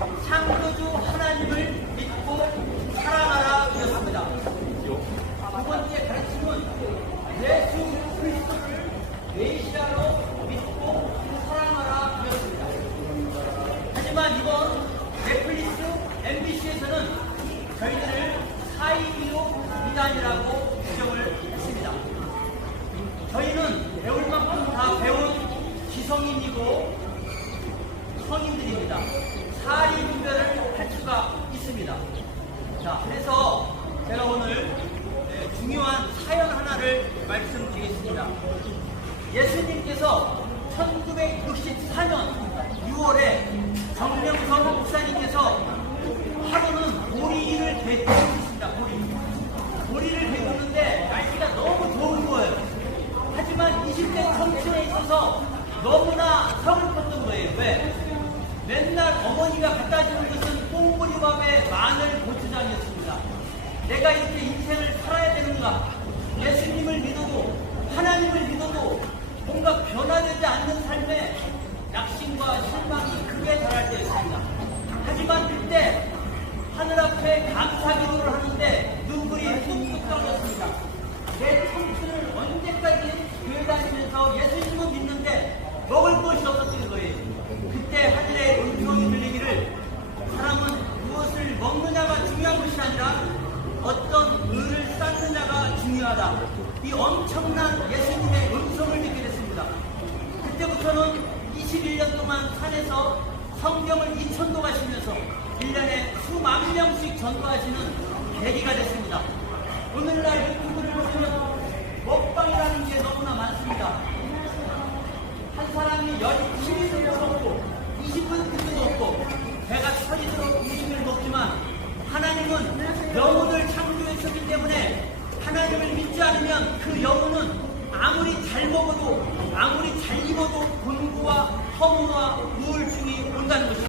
창조주 하나님을 믿고 사랑하라였습니다. 두 번째 가르침은 예수 그리스도를 메시아로 믿고 사랑하라였습니다. 하지만 이번 넷플릭스 MBC에서는 저희들을 사이비로 미단이라고 규정을 했습니다. 저희는 배울 만큼 다 배운 지성인이고 성인들입니다. 사리 분별을 할 수가 있습니다. 자, 그래서 제가 오늘 네, 중요한 사연 하나를 말씀드리겠습니다. 예수님께서 1964년 6월에 정명성 목사님께서 하루는 보리를 되돌리셨습니다. 보리. 보리를 되돌는데 날씨가 너무 좋은 거예요. 하지만 20대 청춘에 있어서 너무나 서글펐던 거예요. 왜? 맨날 어머니가 갖다 주는 것은 뽕보리밥에 마늘 고추장이었습니다. 내가 이렇게 인생을 살아야 되는가? 예수님을 믿어도 하나님을 믿어도 뭔가 변화되지 않는 삶에 낙심과 실망이 크게 달할 때였습니다. 하지만 그때 하늘 앞에 감사 기도를 하는데 눈물이 뚝뚝 떨어졌습니다. 내 청춘을 언제까지 교회 다니면서 예수님을 믿는데 먹을 것이 없었던 거예요. 그때 하늘의 음성이 들리기를 사람은 무엇을 먹느냐가 중요한 것이 아니라 어떤 을을 쌓느냐가 중요하다. 이 엄청난 예수님의 음성을 듣게 됐습니다. 그때부터는 21년 동안 산에서 성경을 2천도 가시면서 1년에 수만 명씩 전도하시는 계기가 됐습니다. 하나님을 믿지 않으면 그 영혼은 아무리 잘 먹어도 아무리 잘